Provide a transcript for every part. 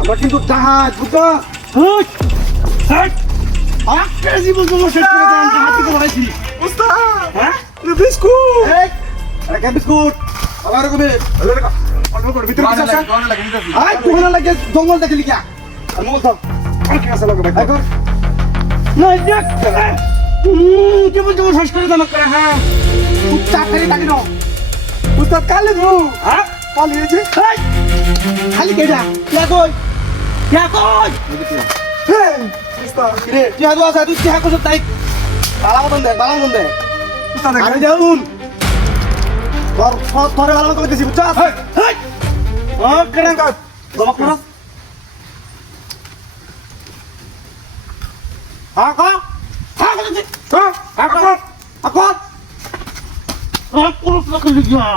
আমরা কিন্তু জাহাজ বুঝছো জীবন শেষ করে দেন জাহাজ থেকে বলাইছি হ্যাঁ বিস্কুট বিস্কুট আবার ভিতরে লাগে জঙ্গল দেখে লিখা আর মোল থাক জীবন জীবন শেষ করে দেন হ্যাঁ খুব চাকরি থাকি না উস্তাদ কালে ধু হ্যাঁ কালে খালি কেডা কে কই উস্তাদ রে তুই আদু আসা তুই কে কইছ তাই বালা মতন দেখ উস্তাদ আমি দেউন তোরে বালা মতন কইতেছি বুঝছস হেই ও কেডা কাজ দমক করস আকো কইতেছি আকো পুরো লোক লিখা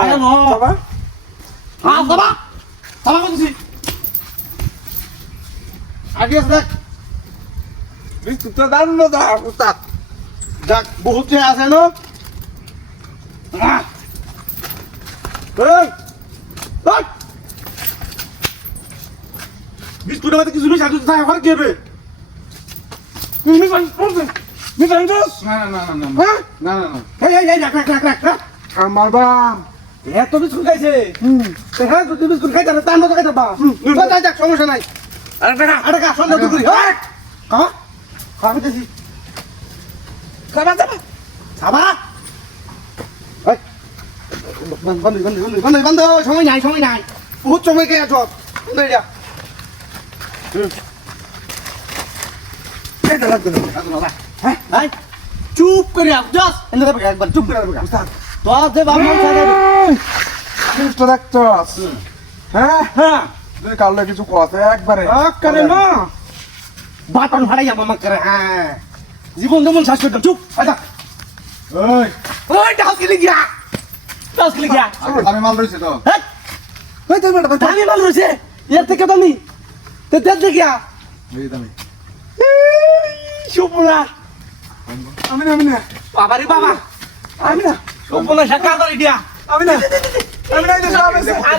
আয় নো বাবা বাবা কইতেছি আগে দেখ বিস্কুট তো দাম না দা উস্তাদ যাক বহুত যে আছে না বিস্কুট আমাদের কিছু নেই সাথে তাই ওখানে দেবে তুমি আমার বা এত বিস্কুট খাইছে হ্যাঁ তুই বিস্কুট খাইতে তার মতো খাইতে বা যাক সমস্যা নাই আরে টাকা সন্ধ্যা দুপুরি হ্যাঁ খাওয়াতেছি খাবা বন্ধ সময় নাই বহুত সময় কে আছো চুপ করে একবার চুপ করে হ্যাঁ কাউলে কিছু কথা একবারে করে না বাটন ভাড়াই যাবো আমাকে করে হ্যাঁ জীবন যেমন শ্বাস করতাম চুপ আমি মাল রয়েছে তো আমি মাল রয়েছে এর থেকে দামি দেখিয়া সুপুরা আমি না বাবারি বাবা আমি না সুপুরা শাখা করে দিয়া আমি না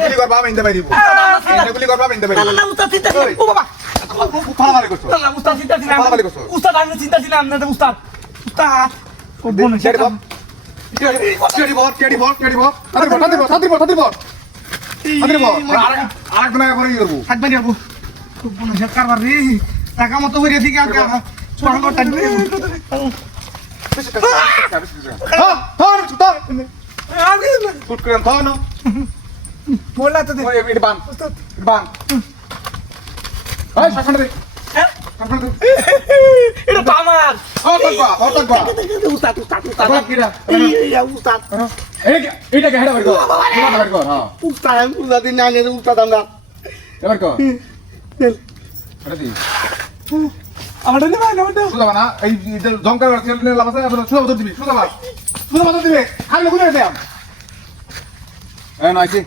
গুলি করবা আমি ইনতে পারিব গুলি করবা আমি ইনতে পারিব না উস্তাদ চিন্তা ও বাবা ফালামারি করছো না উস্তাদ চিন্তা ছিলাম ফালামারি করছো উস্তাদ আমি চিন্তা ছিলাম না উস্তাদ ও বোন কেডি বল আরেক না করে করব থাকবে না বাবু খুব বোন সরকার রে টাকা মতো করে দিকে আর ছোট ছোট টাকা শুট করে খাও না বললা তো দে এটা বান এই শাসন দে এটা তো আমার হঠাৎ উস্তাদ কিরা উস্তাদ এইটা কে হেডা করো হ্যাঁ উস্তাদ না আগে উস্তাদ আমরা এবার কর আরে দি আমার নেবা না সুদা না এই জঙ্কার ছেলে লাভাসা সুদা বদল দিবি সুদা দিবে খালি গুলো দেম এই নাইছি